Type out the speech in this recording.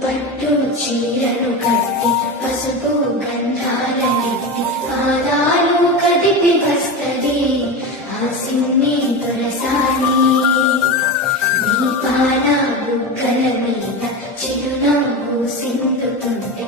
పట్టు చీరను కట్టి పసుపు గంధాలనెత్తి పాదాలు కదిపి వస్తది ఆ సిన్ని దొరసాని. నీ పాల బుగ్గల మీద చిరునవ్వు సిందుతుంటే